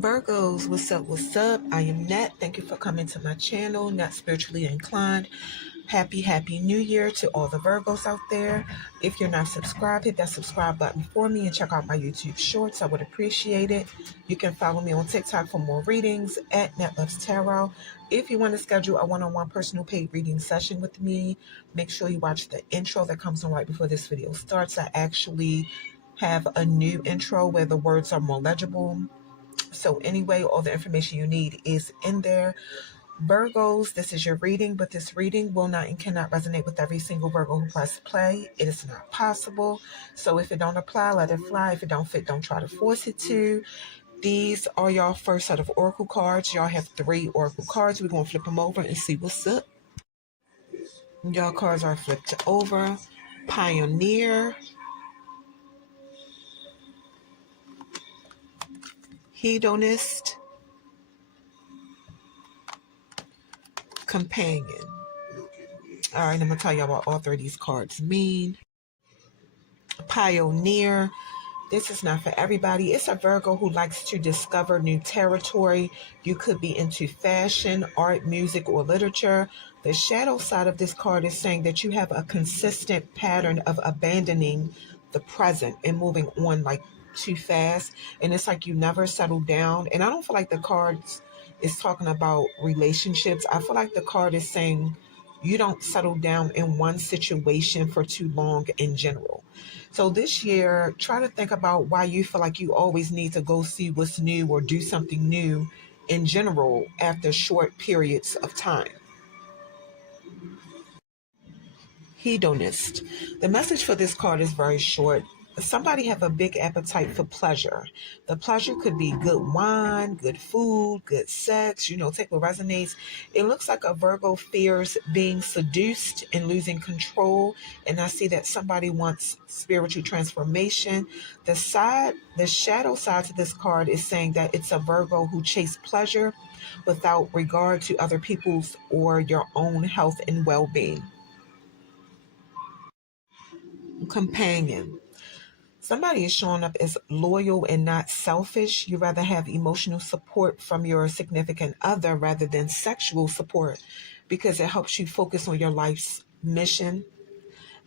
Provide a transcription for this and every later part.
Virgos, what's up? What's up? I am Nat. Thank you for coming to my channel, Nat Spiritually Inclined. Happy New Year to all the Virgos out there. If you're not subscribed, hit that subscribe button for me and check out my YouTube shorts. I would appreciate it. You can follow me on TikTok for more readings at Nat Loves Tarot. If you want to schedule a one-on-one personal paid reading session with me, make sure you watch the intro that comes on right before this video starts. I actually have a new intro where the words are more legible. So anyway, all the information you need is in there. Virgos, this is your reading, but this reading will not and cannot resonate with every single Virgo who press play. It is not possible. So if it don't apply, let it fly. If it don't fit, don't try to force it to. These are y'all first set of oracle cards. Y'all have 3 oracle cards. We're going to flip them over and see what's up. Y'all cards are flipped over. Pioneer, Hedonist, Companion. All right, I'm going to tell you what all 3 of these cards mean. Pioneer. This is not for everybody. It's a Virgo who likes to discover new territory. You could be into fashion, art, music, or literature. The shadow side of this card is saying that you have a consistent pattern of abandoning the present and moving on like too fast. And it's like you never settle down. And I don't feel like the cards is talking about relationships. I feel like the card is saying you don't settle down in one situation for too long in general. So this year, try to think about why you feel like you always need to go see what's new or do something new in general after short periods of time. Hedonist. The message for this card is very short. Somebody have a big appetite for pleasure. The pleasure could be good wine, good food, good sex, take what resonates. It looks like a Virgo fears being seduced and losing control. And I see that somebody wants spiritual transformation. The shadow side to this card is saying that it's a Virgo who chase pleasure without regard to other people's or your own health and well-being. Companion. Somebody is showing up as loyal and not selfish. You rather have emotional support from your significant other rather than sexual support because it helps you focus on your life's mission.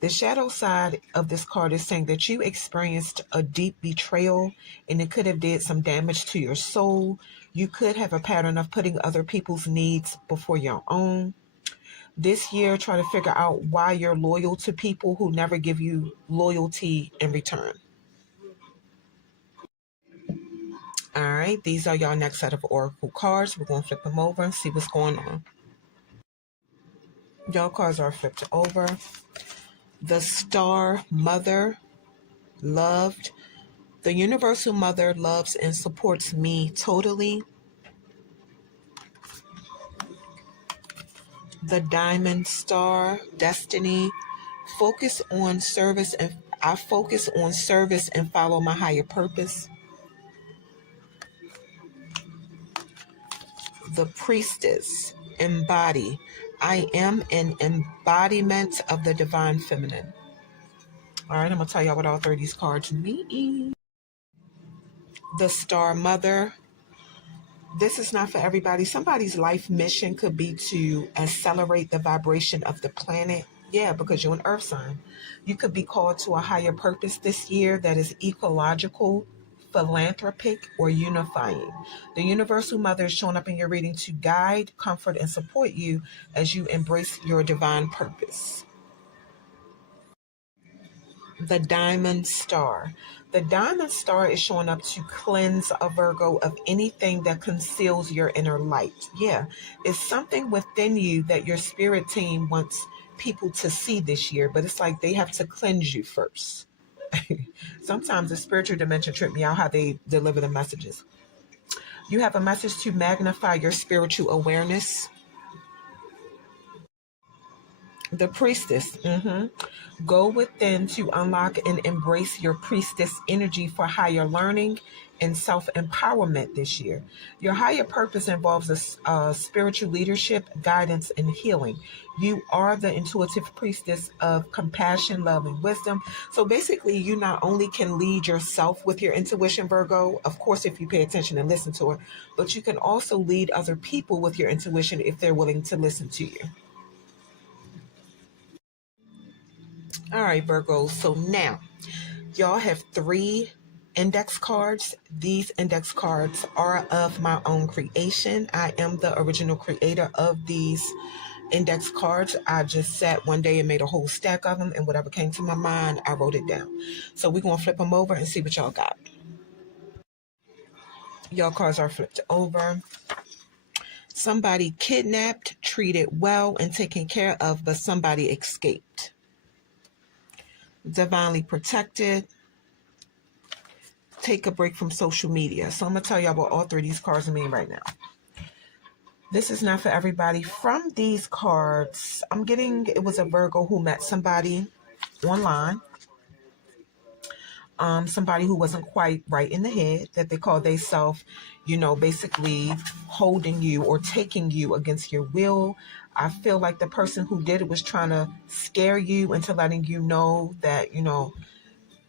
The shadow side of this card is saying that you experienced a deep betrayal and it could have did some damage to your soul. You could have a pattern of putting other people's needs before your own. This year, try to figure out why you're loyal to people who never give you loyalty in return. All right, these are y'all next set of oracle cards. We're going to flip them over and see what's going on. Y'all cards are flipped over. The Star Mother, loved. The Universal Mother loves and supports me totally. The Diamond Star, destiny. Focus on service, and I focus on service and follow my higher purpose. The Priestess, embody. I am an embodiment of the divine feminine. All right, I'm going to tell y'all what all 3 of these cards mean. The Star Mother. This is not for everybody. Somebody's life mission could be to accelerate the vibration of the planet. Yeah, because you're an earth sign. You could be called to a higher purpose this year that is ecological, philanthropic, or unifying. The Universal Mother is showing up in your reading to guide, comfort, and support you as you embrace your divine purpose. The Diamond Star. The Diamond Star is showing up to cleanse a Virgo of anything that conceals your inner light. Yeah, it's something within you that your spirit team wants people to see this year, but it's like they have to cleanse you first. Sometimes the spiritual dimension trip me out how they deliver the messages. You have a message to magnify your spiritual awareness. The priestess. Go within to unlock and embrace your priestess energy for higher learning and self empowerment this year. Your higher purpose involves spiritual leadership, guidance, and healing. You are the intuitive priestess of compassion, love, and wisdom. So basically, you not only can lead yourself with your intuition, Virgo, of course, if you pay attention and listen to it, but you can also lead other people with your intuition if they're willing to listen to you. All right, Virgos. So now y'all have three index cards. These index cards are of my own creation. I am the original creator of these index cards. I just sat one day and made a whole stack of them, and whatever came to my mind, I wrote it down. So we're going to flip them over and see what y'all got. Y'all cards are flipped over. Somebody kidnapped, treated well, and taken care of, but somebody escaped. Divinely protected. Take a break from social media. So I'm going to tell y'all what all three of these cards mean right now. This is not for everybody. From these cards, I'm getting, it was a Virgo who met somebody online. Somebody who wasn't quite right in the head, that they call themselves, basically holding you or taking you against your will. I feel like the person who did it was trying to scare you into letting you know that,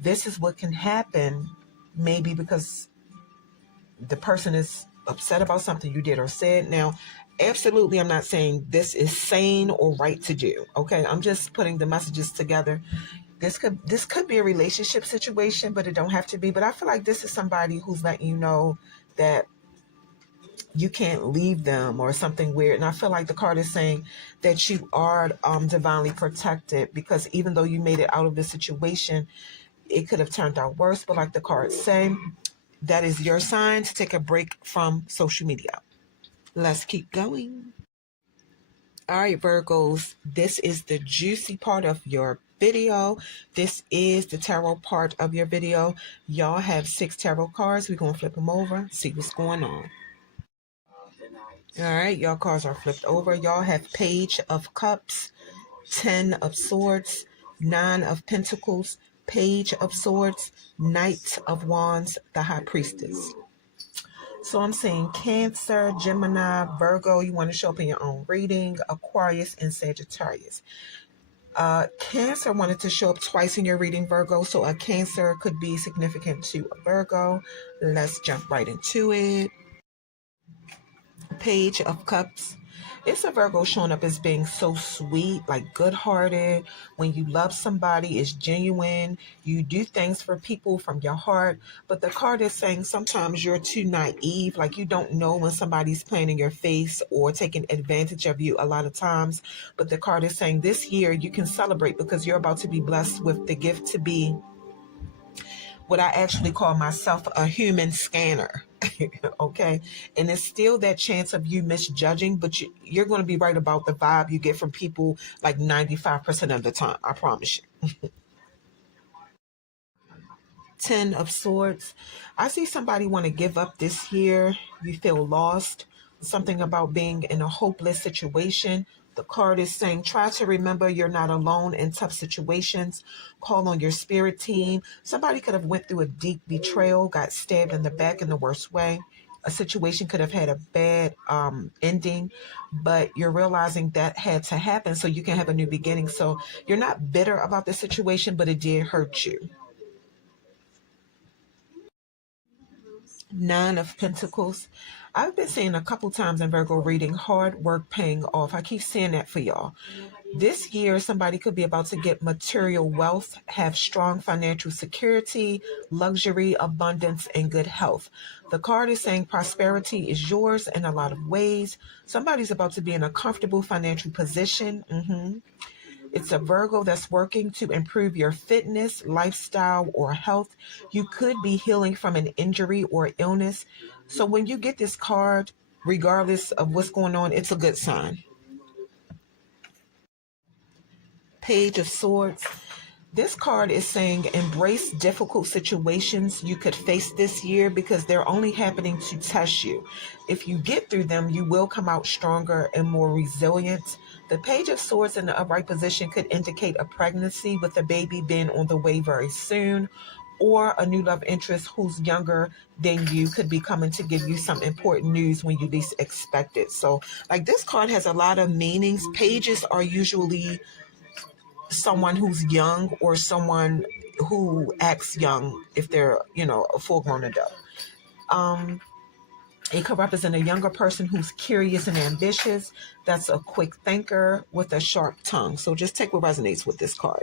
this is what can happen, maybe because the person is upset about something you did or said. Now, absolutely, I'm not saying this is sane or right to do. Okay, I'm just putting the messages together. This could be a relationship situation, but it don't have to be. But I feel like this is somebody who's letting you know that you can't leave them or something weird. And I feel like the card is saying that you are divinely protected, because even though you made it out of the situation, it could have turned out worse. But like the cards say, that is your sign to take a break from social media. Let's keep going. All right, Virgos, this is the juicy part of your video. This is the tarot part of your video. Y'all have 6 tarot cards. We're going to flip them over, see what's going on. All right, y'all cards are flipped over. Y'all have Page of Cups, 10 of Swords, 9 of Pentacles, Page of Swords, Knight of Wands, the High Priestess. So I'm saying Cancer, Gemini, Virgo, you want to show up in your own reading, Aquarius, and Sagittarius. Cancer wanted to show up twice in your reading, Virgo, so a Cancer could be significant to a Virgo. Let's jump right into it. Page of Cups. It's a Virgo showing up as being so sweet, like good-hearted. When you love somebody, it's genuine. You do things for people from your heart. But the card is saying sometimes you're too naive, like you don't know when somebody's playing in your face or taking advantage of you a lot of times. But the card is saying this year you can celebrate because you're about to be blessed with the gift to be what I actually call myself a human scanner. Okay, and it's still that chance of you misjudging, but you're going to be right about the vibe you get from people like 95% of the time. I promise you. 10 of Swords. I see somebody want to give up this year. You feel lost. Something about being in a hopeless situation. The card is saying, try to remember you're not alone in tough situations. Call on your spirit team. Somebody could have went through a deep betrayal, got stabbed in the back in the worst way. A situation could have had a bad ending, but you're realizing that had to happen so you can have a new beginning. So you're not bitter about the situation, but it did hurt you. 9 of Pentacles. I've been seeing a couple times in Virgo reading hard work paying off. I keep seeing that for y'all. This year, somebody could be about to get material wealth, have strong financial security, luxury, abundance, and good health. The card is saying prosperity is yours in a lot of ways. Somebody's about to be in a comfortable financial position. It's a Virgo that's working to improve your fitness, lifestyle, or health. You could be healing from an injury or illness. So when you get this card, regardless of what's going on, it's a good sign. Page of Swords. This card is saying embrace difficult situations you could face this year because they're only happening to test you. If you get through them, you will come out stronger and more resilient. The Page of Swords in the upright position could indicate a pregnancy with a baby being on the way very soon, or a new love interest who's younger than you could be coming to give you some important news when you least expect it. So, like, this card has a lot of meanings. Pages are usually someone who's young or someone who acts young if they're, a full grown adult. It could represent a younger person who's curious and ambitious. That's a quick thinker with a sharp tongue. So just take what resonates with this card.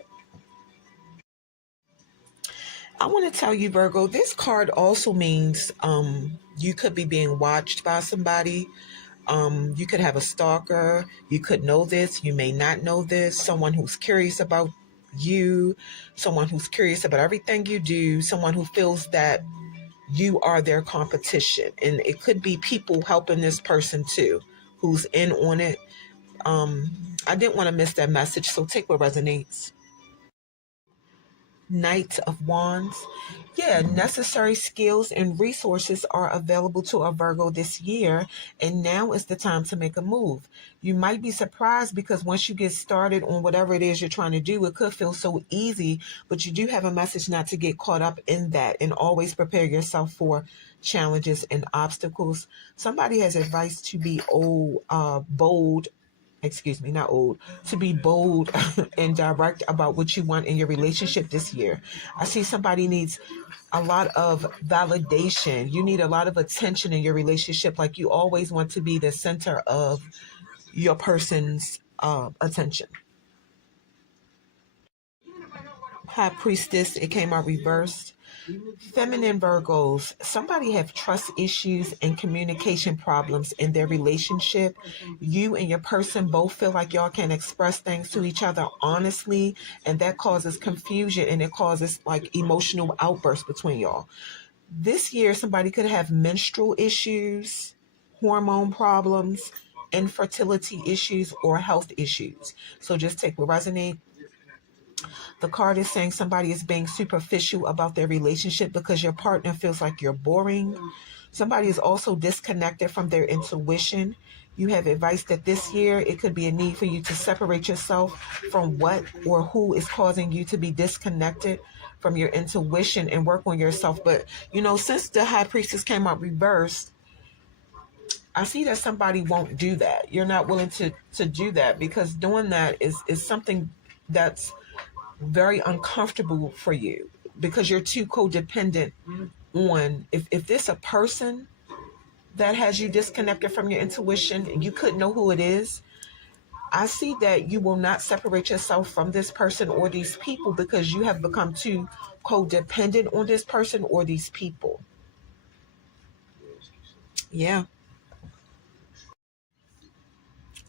I want to tell you, Virgo, this card also means you could be being watched by somebody. You could have a stalker. You could know this. You may not know this. Someone who's curious about you. Someone who's curious about everything you do. Someone who feels that you are their competition. And it could be people helping this person too, who's in on it. I didn't want to miss that message. So take what resonates. Knight of Wands. Yeah, necessary skills and resources are available to a Virgo this year, and now is the time to make a move. You might be surprised because once you get started on whatever it is you're trying to do, it could feel so easy, but you do have a message not to get caught up in that and always prepare yourself for challenges and obstacles. Somebody has advice to be bold, excuse me, not old, to be bold and direct about what you want in your relationship this year. I see somebody needs a lot of validation. You need a lot of attention in your relationship. Like, you always want to be the center of your person's attention. High Priestess, it came out reversed. Feminine Virgos, somebody have trust issues and communication problems in their relationship. You and your person both feel like y'all can express things to each other honestly, and that causes confusion and it causes like emotional outbursts between y'all. This year, somebody could have menstrual issues, hormone problems, infertility issues, or health issues. So just take what resonates. The card is saying somebody is being superficial about their relationship because your partner feels like you're boring. Somebody is also disconnected from their intuition. You have advice that this year it could be a need for you to separate yourself from what or who is causing you to be disconnected from your intuition and work on yourself. But, since the High Priestess came out reversed, I see that somebody won't do that. You're not willing to do that because doing that is something that's very uncomfortable for you because you're too codependent on if this a person that has you disconnected from your intuition and you couldn't know who it is. I see that you will not separate yourself from this person or these people because you have become too codependent on this person or these people. Yeah.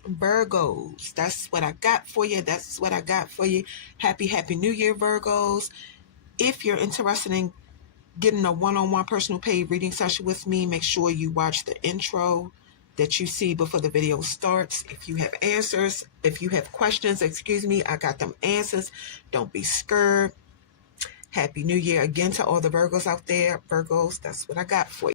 Virgos, that's what I got for you. That's what I got for you. Happy New Year, Virgos. If you're interested in getting a one-on-one personal paid reading session with me, make sure you watch the intro that you see before the video starts. If you have questions, I got them answers. Don't be scared. Happy New Year again to all the Virgos out there. Virgos, that's what I got for you.